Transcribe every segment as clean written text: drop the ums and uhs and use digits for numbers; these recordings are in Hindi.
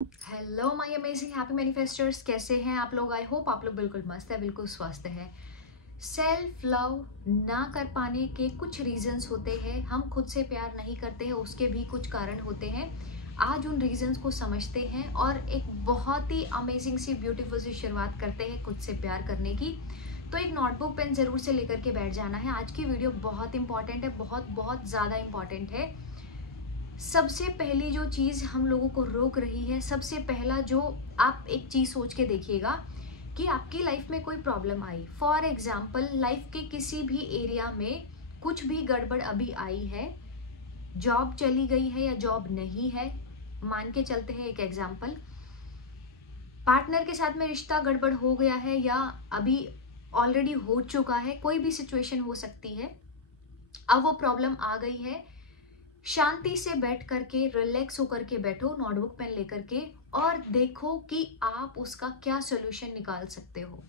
हेलो माय अमेजिंग हैप्पी मैनिफेस्टर्स, कैसे हैं आप लोग। आई होप आप लोग बिल्कुल मस्त है, बिल्कुल स्वस्थ है। सेल्फ लव ना कर पाने के कुछ रीजंस होते हैं। हम खुद से प्यार नहीं करते हैं, उसके भी कुछ कारण होते हैं। आज उन रीजंस को समझते हैं और एक बहुत ही अमेजिंग सी ब्यूटीफुल सी शुरुआत करते हैं खुद से प्यार करने की। तो एक नोटबुक पेन जरूर से लेकर के बैठ जाना है। आज की वीडियो बहुत इंपॉर्टेंट है, बहुत बहुत ज़्यादा इंपॉर्टेंट है। सबसे पहली जो चीज़ हम लोगों को रोक रही है, सबसे पहला जो आप एक चीज़ सोच के देखिएगा कि आपकी लाइफ में कोई problem I, for example life के किसी भी एरिया में कुछ भी गड़बड़ अभी आई है, जॉब चली गई है या जॉब नहीं है। मान के चलते हैं एक एग्जाम्पल, पार्टनर के साथ में रिश्ता गड़बड़ हो गया है या अभी ऑलरेडी हो चुका है, कोई भी सिचुएशन हो सकती है। अब वो प्रॉब्लम आ गई है, शांति से बैठ करके रिलैक्स होकर के बैठो, नोटबुक पेन लेकर के, और देखो कि आप उसका क्या सॉल्यूशन निकाल सकते हो।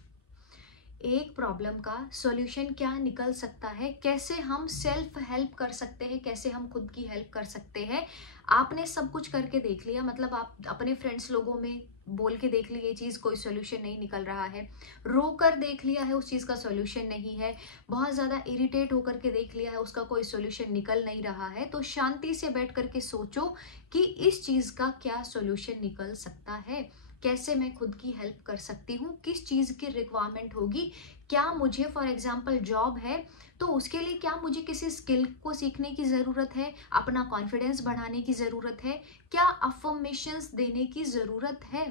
एक प्रॉब्लम का सॉल्यूशन क्या निकल सकता है, कैसे हम सेल्फ हेल्प कर सकते हैं, कैसे हम खुद की हेल्प कर सकते हैं। आपने सब कुछ करके देख लिया, मतलब आप अपने फ्रेंड्स लोगों में बोल के देख ली ये चीज़, कोई सॉल्यूशन नहीं निकल रहा है। रो कर देख लिया है, उस चीज़ का सॉल्यूशन नहीं है। बहुत ज़्यादा इरिटेट होकर के देख लिया है, उसका कोई सॉल्यूशन निकल नहीं रहा है। तो शांति से बैठ करके सोचो कि इस चीज़ का क्या सॉल्यूशन निकल सकता है, कैसे मैं खुद की हेल्प कर सकती हूँ, किस चीज़ की रिक्वायरमेंट होगी। क्या मुझे फॉर एग्जांपल जॉब है तो उसके लिए क्या मुझे किसी स्किल को सीखने की ज़रूरत है, अपना कॉन्फिडेंस बढ़ाने की ज़रूरत है, क्या अफर्मेशंस देने की ज़रूरत है,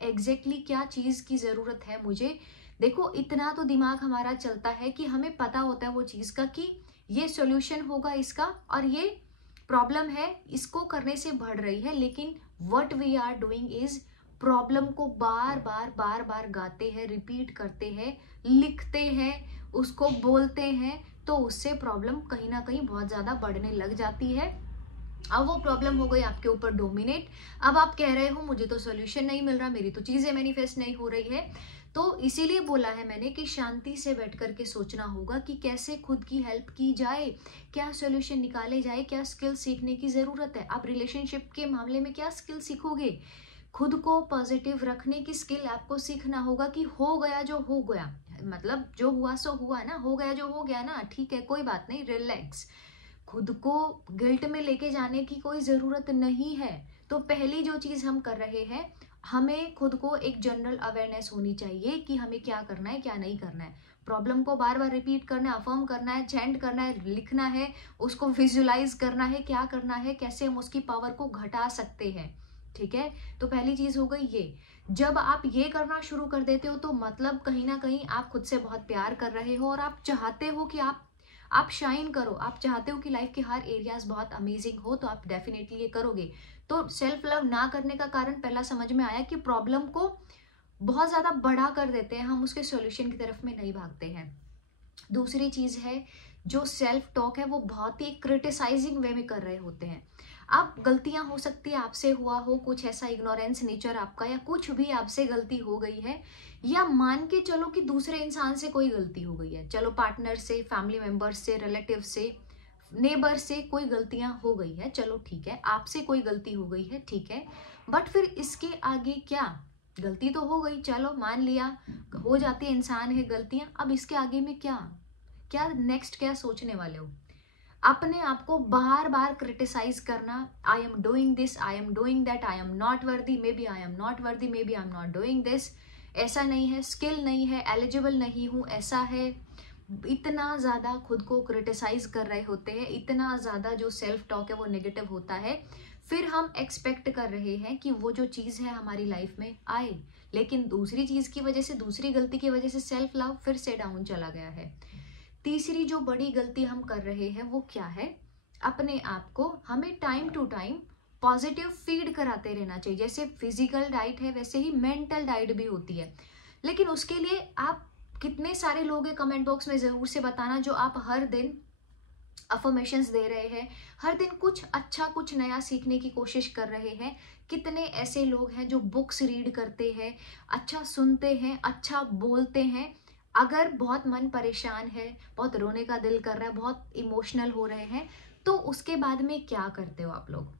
एग्जैक्टली क्या चीज़ की ज़रूरत है मुझे। देखो, इतना तो दिमाग हमारा चलता है कि हमें पता होता है वो चीज़ का कि ये सॉल्यूशन होगा इसका, और ये प्रॉब्लम है इसको करने से बढ़ रही है। लेकिन what we are doing is problem को बार बार बार बार गाते हैं, रिपीट करते हैं, लिखते हैं, उसको बोलते हैं, तो उससे प्रॉब्लम कहीं ना कहीं बहुत ज़्यादा बढ़ने लग जाती है। अब वो प्रॉब्लम हो गई आपके ऊपर डोमिनेट। अब आप कह रहे हो मुझे तो सॉल्यूशन नहीं मिल रहा, मेरी तो चीज़ें मैनिफेस्ट नहीं हो रही है। तो इसीलिए बोला है मैंने कि शांति से बैठ करके सोचना होगा कि कैसे खुद की हेल्प की जाए, क्या सॉल्यूशन निकाले जाए, क्या स्किल सीखने की ज़रूरत है। आप रिलेशनशिप के मामले में क्या स्किल सीखोगे, खुद को पॉजिटिव रखने की स्किल आपको सीखना होगा कि हो गया जो हो गया, मतलब जो हुआ सो हुआ ना, हो गया जो हो गया ना, ठीक है कोई बात नहीं, रिलैक्स। खुद को गिल्ट में लेके जाने की कोई ज़रूरत नहीं है। तो पहली जो चीज़ हम कर रहे हैं, हमें खुद को एक जनरल अवेयरनेस होनी चाहिए कि हमें क्या करना है क्या नहीं करना है। प्रॉब्लम को बार बार रिपीट करना है, अफर्म करना है, चैंट करना है, लिखना है, उसको विजुलाइज करना है, क्या करना है, कैसे हम उसकी पावर को घटा सकते हैं। ठीक है, तो पहली चीज़ हो गई ये। जब आप ये करना शुरू कर देते हो तो मतलब कहीं ना कहीं आप खुद से बहुत प्यार कर रहे हो और आप चाहते हो कि आप शाइन करो, आप चाहते हो कि लाइफ के हर एरियाज बहुत अमेजिंग हो, तो आप डेफिनेटली ये करोगे। तो सेल्फ लव ना करने का कारण पहला समझ में आया कि प्रॉब्लम को बहुत ज्यादा बड़ा कर देते हैं, हम उसके सॉल्यूशन की तरफ में नहीं भागते हैं। दूसरी चीज है, जो सेल्फ टॉक है वो बहुत ही क्रिटिसाइजिंग वे में कर रहे होते हैं। आप गलतियां हो सकती है, आपसे हुआ हो कुछ ऐसा, इग्नोरेंस नेचर आपका, या कुछ भी आपसे गलती हो गई है, या मान के चलो कि दूसरे इंसान से कोई गलती हो गई है, चलो पार्टनर से, फैमिली मेंबर से, रिलेटिव से, नेबर से कोई गलतियां हो गई है, चलो ठीक है, आपसे कोई गलती हो गई है, ठीक है। बट फिर इसके आगे क्या, गलती तो हो गई, चलो मान लिया, हो जाती है, इंसान है गलतियां, अब इसके आगे में क्या, क्या नेक्स्ट क्या सोचने वाले हो। अपने आप को बार बार क्रिटिसाइज करना, I am doing this, I am doing that, I am not worthy, maybe I am not worthy, maybe I am not doing this, ऐसा नहीं है, स्किल नहीं है, एलिजिबल नहीं हूँ, ऐसा है। इतना ज़्यादा खुद को क्रिटिसाइज कर रहे होते हैं, इतना ज़्यादा जो सेल्फ टॉक है वो नेगेटिव होता है। फिर हम एक्सपेक्ट कर रहे हैं कि वो जो चीज़ है हमारी लाइफ में आए, लेकिन दूसरी चीज़ की वजह से, दूसरी गलती की वजह से सेल्फ लव फिर से डाउन चला गया है। तीसरी जो बड़ी गलती हम कर रहे हैं वो क्या है, अपने आप को हमें time to time positive feed कराते रहना चाहिए। जैसे फिजिकल डाइट है वैसे ही मेंटल डाइट भी होती है। लेकिन उसके लिए आप, कितने सारे लोग हैं कमेंट बॉक्स में ज़रूर से बताना जो आप हर दिन अफर्मेशंस दे रहे हैं, हर दिन कुछ अच्छा कुछ नया सीखने की कोशिश कर रहे हैं। कितने ऐसे लोग हैं जो बुक्स रीड करते हैं, अच्छा सुनते हैं, अच्छा बोलते हैं। अगर बहुत मन परेशान है, बहुत रोने का दिल कर रहा है, बहुत इमोशनल हो रहे हैं, तो उसके बाद में क्या करते हो आप लोग,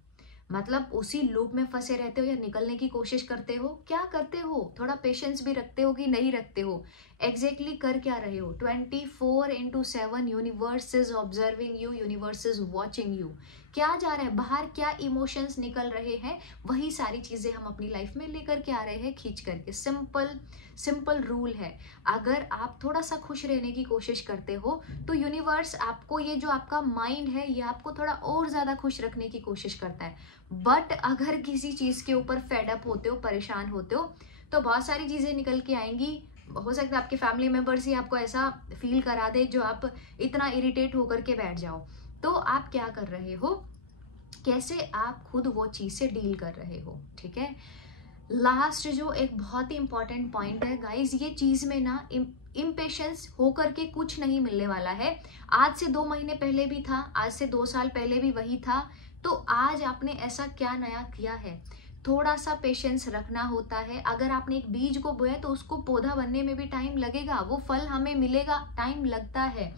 मतलब उसी लूप में फंसे रहते हो या निकलने की कोशिश करते हो? क्या करते हो? थोड़ा पेशेंस भी रखते हो कि नहीं रखते हो? एग्जैक्टली कर क्या रहे हो? 24/7 universe is observing you, universe is watching you. क्या जा रहा है बाहर, क्या इमोशंस निकल रहे हैं, वही सारी चीजें हम अपनी लाइफ में लेकर के आ रहे हैं खींच करके। सिंपल सिंपल रूल है। अगर आप थोड़ा सा खुश रहने की कोशिश करते हो तो यूनिवर्स आपको, ये जो आपका माइंड है, ये आपको थोड़ा और ज्यादा खुश रखने की कोशिश करता है। बट अगर किसी चीज के ऊपर फेड अप होते हो, परेशान होते हो, तो बहुत सारी चीजें निकल के आएंगी। हो सकता है आपके फैमिली मेंबर्स ही आपको ऐसा फील करा दे जो आप इतना इरिटेट होकर के बैठ जाओ। तो आप क्या कर रहे हो, कैसे आप खुद वो चीज से डील कर रहे हो, ठीक है। लास्ट जो एक बहुत ही इंपॉर्टेंट पॉइंट है गाइज, ये चीज में ना इम्पेशंस होकर के कुछ नहीं मिलने वाला है। आज से 2 महीने पहले भी था, आज से 2 साल पहले भी वही था। तो आज आपने ऐसा क्या नया किया है? थोड़ा सा पेशेंस रखना होता है। अगर आपने एक बीज को बोया तो उसको पौधा बनने में भी टाइम लगेगा, वो फल हमें मिलेगा, टाइम लगता है।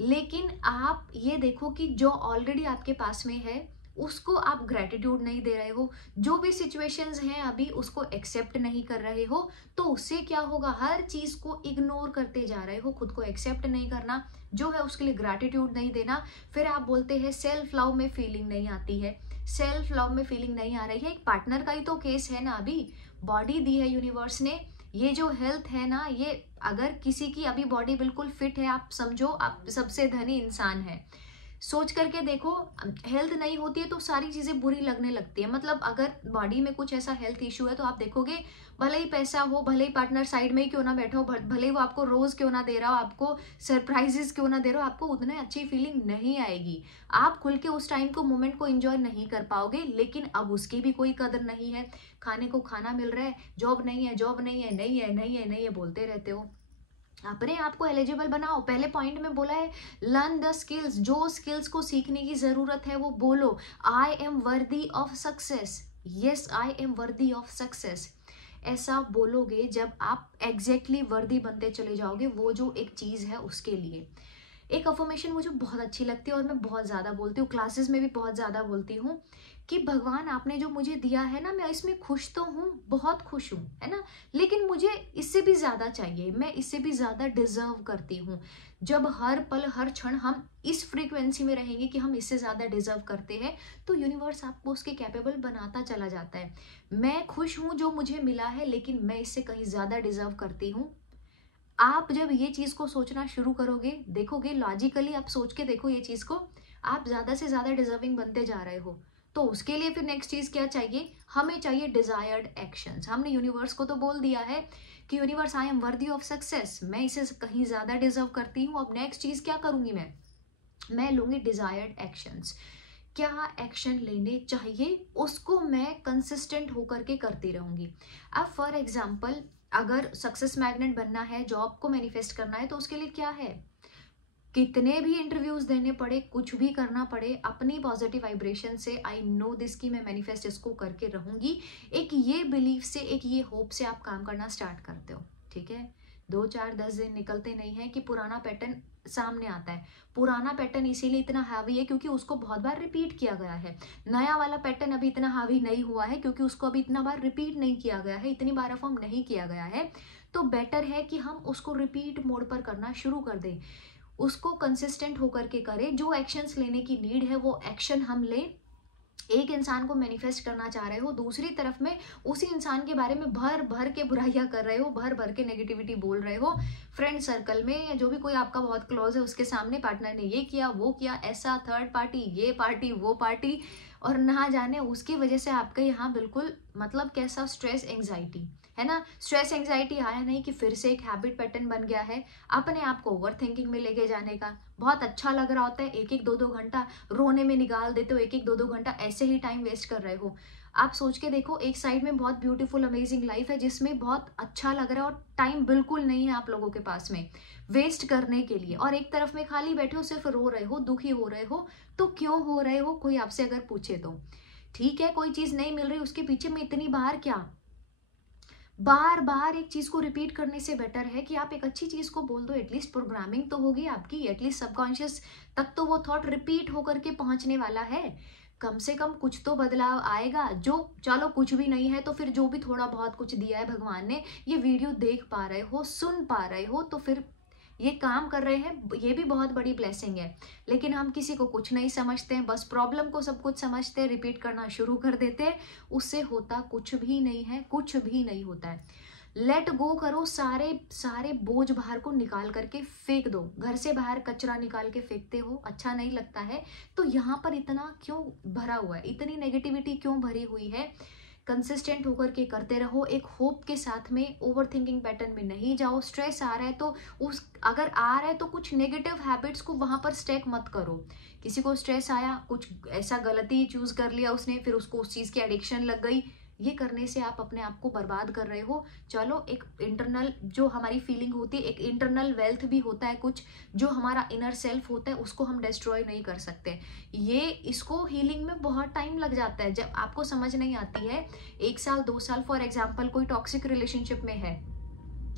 लेकिन आप ये देखो कि जो ऑलरेडी आपके पास में है उसको आप ग्रेटिट्यूड नहीं दे रहे हो, जो भी सिचुएशंस हैं अभी उसको एक्सेप्ट नहीं कर रहे हो, तो उससे क्या होगा, हर चीज को इग्नोर करते जा रहे हो, खुद को एक्सेप्ट नहीं करना, जो है उसके लिए ग्रेटिट्यूड नहीं देना। फिर आप बोलते हैं सेल्फ लव में फीलिंग नहीं आती है, सेल्फ लव में फीलिंग नहीं आ रही है। एक पार्टनर का ही तो केस है ना, अभी बॉडी दी है यूनिवर्स ने, ये जो हेल्थ है ना, ये अगर किसी की अभी बॉडी बिल्कुल फिट है, आप समझो आप सबसे धनी इंसान है। सोच करके देखो, हेल्थ नहीं होती है तो सारी चीजें बुरी लगने लगती है। मतलब अगर बॉडी में कुछ ऐसा हेल्थ इशू है तो आप देखोगे, भले ही पैसा हो, भले ही पार्टनर साइड में ही क्यों ना बैठा हो, भले ही वो आपको रोज क्यों ना दे रहा हो, आपको सरप्राइजेस क्यों ना दे रहा हो, आपको उतनी अच्छी फीलिंग नहीं आएगी। आप खुल के उस टाइम को, मोमेंट को एंजॉय नहीं कर पाओगे। लेकिन अब उसकी भी कोई कदर नहीं है। खाने को खाना मिल रहा है, जॉब नहीं है, जॉब नहीं है, नहीं है, नहीं है, नहीं है बोलते रहते हो। अपने आप को एलिजिबल बनाओ। पहले पॉइंट में बोला है लर्न द स्किल्स, जो स्किल्स को सीखने की जरूरत है वो बोलो। I am worthy of success, yes I am worthy of success. ऐसा बोलोगे जब आप एग्जैक्टली वर्दी बनते चले जाओगे वो जो एक चीज है उसके लिए। एक अफर्मेशन मुझे बहुत अच्छी लगती है और मैं बहुत ज़्यादा बोलती हूँ, क्लासेस में भी बहुत ज़्यादा बोलती हूँ कि भगवान आपने जो मुझे दिया है ना, मैं इसमें खुश तो हूँ, बहुत खुश हूँ, है ना, लेकिन मुझे इससे भी ज़्यादा चाहिए, मैं इससे भी ज़्यादा डिजर्व करती हूँ। जब हर पल हर क्षण हम इस फ्रीक्वेंसी में रहेंगे कि हम इससे ज़्यादा डिजर्व करते हैं, तो यूनिवर्स आपको उसके कैपेबल बनाता चला जाता है। मैं खुश हूँ जो मुझे मिला है, लेकिन मैं इससे कहीं ज़्यादा डिजर्व करती हूँ। आप जब ये चीज को सोचना शुरू करोगे, देखोगे लॉजिकली, आप सोच के देखो ये चीज को, आप ज्यादा से ज्यादा डिजर्विंग बनते जा रहे हो। तो उसके लिए फिर नेक्स्ट चीज क्या चाहिए, हमें चाहिए डिजायर्ड एक्शंस। हमने यूनिवर्स को तो बोल दिया है कि universe I am worthy of success, मैं इसे कहीं ज्यादा डिजर्व करती हूँ। अब नेक्स्ट चीज क्या करूंगी मैं लूंगी डिजायर्ड एक्शंस। क्या एक्शन लेने चाहिए उसको मैं कंसिस्टेंट होकर के करती रहूंगी। अब फॉर एग्जाम्पल, अगर सक्सेस मैग्नेट बनना है, जॉब को मैनिफेस्ट करना है, तो उसके लिए क्या है, कितने भी इंटरव्यूज देने पड़े, कुछ भी करना पड़े, अपनी पॉजिटिव वाइब्रेशन से आई नो दिस की मैं मैनिफेस्ट इसको करके रहूंगी, एक ये बिलीफ से, एक ये होप से आप काम करना स्टार्ट करते हो, ठीक है। 2 4 10 दिन निकलते नहीं है कि पुराना पैटर्न सामने आता है। पुराना पैटर्न इसीलिए इतना हावी है क्योंकि उसको बहुत बार रिपीट किया गया है। नया वाला पैटर्न अभी इतना हावी नहीं हुआ है क्योंकि उसको अभी इतना बार रिपीट नहीं किया गया है, इतनी बार फॉर्म नहीं किया गया है। तो बेटर है कि हम उसको रिपीट मोड पर करना शुरू कर दें, उसको कंसिस्टेंट होकर के करें। जो एक्शंस लेने की नीड है वो एक्शन हम लें। एक इंसान को मैनिफेस्ट करना चाह रहे हो, दूसरी तरफ में उसी इंसान के बारे में भर भर के बुराइयां कर रहे हो, भर भर के नेगेटिविटी बोल रहे हो, फ्रेंड सर्कल में या जो भी कोई आपका बहुत क्लोज है उसके सामने, पार्टनर ने ये किया वो किया, ऐसा, थर्ड पार्टी, ये पार्टी वो पार्टी, और ना जाने उसकी वजह से आपके यहाँ बिल्कुल मतलब कैसा स्ट्रेस एंग्जाइटी है ना। स्ट्रेस एंग्जाइटी आया नहीं कि फिर से एक हैबिट पैटर्न बन गया है अपने आप को ओवर थिंकिंग में लेके जाने का। बहुत अच्छा लग रहा होता है, एक एक 2 2 घंटा रोने में निकाल देते हो, एक एक 2 2 घंटा ऐसे ही टाइम वेस्ट कर रहे हो। आप सोच के देखो, एक साइड में बहुत ब्यूटीफुल अमेजिंग लाइफ है जिसमें बहुत अच्छा लग रहा है और टाइम बिल्कुल नहीं है आप लोगों के पास में वेस्ट करने के लिए, और एक तरफ में खाली बैठे हो, सिर्फ रो रहे हो, दुखी हो रहे हो। तो क्यों हो रहे हो, कोई आपसे अगर पूछे तो ठीक है, कोई चीज नहीं मिल रही उसके पीछे में इतनी बार क्या, बार बार एक चीज को रिपीट करने से बेटर है कि आप एक अच्छी चीज को बोल दो, एटलीस्ट प्रोग्रामिंग तो होगी आपकी, एटलीस्ट सबकॉन्शियस तक तो वो थॉट रिपीट होकर के पहुंचने वाला है। कम से कम कुछ तो बदलाव आएगा। जो चलो कुछ भी नहीं है तो फिर जो भी थोड़ा बहुत कुछ दिया है भगवान ने, ये वीडियो देख पा रहे हो, सुन पा रहे हो, तो फिर ये काम कर रहे हैं, ये भी बहुत बड़ी ब्लेसिंग है। लेकिन हम किसी को कुछ नहीं समझते हैं, बस प्रॉब्लम को सब कुछ समझते हैं, रिपीट करना शुरू कर देते हैं, उससे होता कुछ भी नहीं है, कुछ भी नहीं होता है। लेट गो करो, सारे सारे बोझ बाहर को निकाल करके फेंक दो। घर से बाहर कचरा निकाल के फेंकते हो, अच्छा नहीं लगता है तो यहाँ पर इतना क्यों भरा हुआ है, इतनी नेगेटिविटी क्यों भरी हुई है। कंसिस्टेंट होकर के करते रहो, एक होप के साथ में, ओवर थिंकिंग पैटर्न में नहीं जाओ। स्ट्रेस आ रहा है तो अगर आ रहा है तो कुछ नेगेटिव हैबिट्स को वहां पर स्टेक मत करो। किसी को स्ट्रेस आया, कुछ ऐसा गलती चूज कर लिया उसने, फिर उसको उस चीज की एडिक्शन लग गई, ये करने से आप अपने आप को बर्बाद कर रहे हो। चलो, एक इंटरनल जो हमारी फीलिंग होती है, एक इंटरनल वेल्थ भी होता है, कुछ जो हमारा इनर सेल्फ होता है, उसको हम डिस्ट्रॉय नहीं कर सकते। इसको हीलिंग में बहुत टाइम लग जाता है। जब आपको समझ नहीं आती है, 1 साल 2 साल, फॉर एग्जाम्पल कोई टॉक्सिक रिलेशनशिप में है,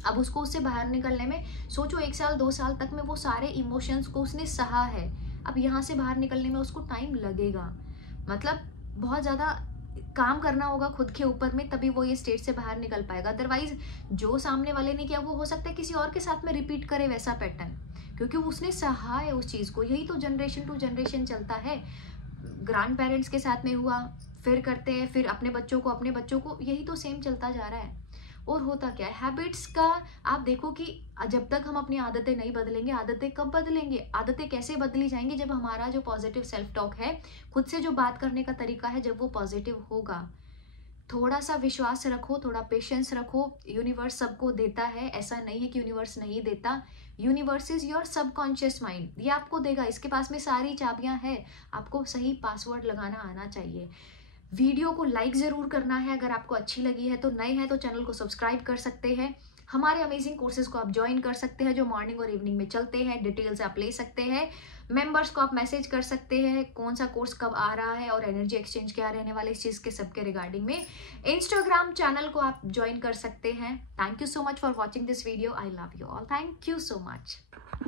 अब उसको उससे बाहर निकलने में सोचो 1 साल 2 साल तक में वो सारे इमोशंस को उसने सहा है, अब यहाँ से बाहर निकलने में उसको टाइम लगेगा। मतलब बहुत ज़्यादा काम करना होगा खुद के ऊपर में, तभी वो ये स्टेट से बाहर निकल पाएगा। अदरवाइज जो सामने वाले ने किया वो हो सकता है किसी और के साथ में रिपीट करे वैसा पैटर्न, क्योंकि उसने सहा है उस चीज़ को। यही तो जनरेशन टू जनरेशन चलता है। ग्रैंड पेरेंट्स के साथ में हुआ, फिर करते हैं, फिर अपने बच्चों को, यही तो सेम चलता जा रहा है। और होता क्या है, हैबिट्स का आप देखो कि जब तक हम अपनी आदतें नहीं बदलेंगे, आदतें कब बदलेंगे, आदतें कैसे बदली जाएंगी, जब हमारा जो पॉजिटिव सेल्फ टॉक है, खुद से जो बात करने का तरीका है, जब वो पॉजिटिव होगा। थोड़ा सा विश्वास रखो, थोड़ा पेशेंस रखो। यूनिवर्स सबको देता है, ऐसा नहीं है कि यूनिवर्स नहीं देता। Universe is your subconscious mind, ये आपको देगा, इसके पास में सारी चाबियां हैं, आपको सही पासवर्ड लगाना आना चाहिए। वीडियो को लाइक ज़रूर करना है, अगर आपको अच्छी लगी है तो। नए हैं तो चैनल को सब्सक्राइब कर सकते हैं। हमारे अमेजिंग कोर्सेज को आप ज्वाइन कर सकते हैं, जो मॉर्निंग और इवनिंग में चलते हैं। डिटेल्स आप ले सकते हैं। मेंबर्स को आप मैसेज कर सकते हैं कौन सा कोर्स कब आ रहा है और एनर्जी एक्सचेंज क्या रहने वाले, इस चीज़ के सबके रिगार्डिंग में। इंस्टाग्राम चैनल को आप ज्वाइन कर सकते हैं। Thank you so much for watching this video. I love you all. Thank you so much.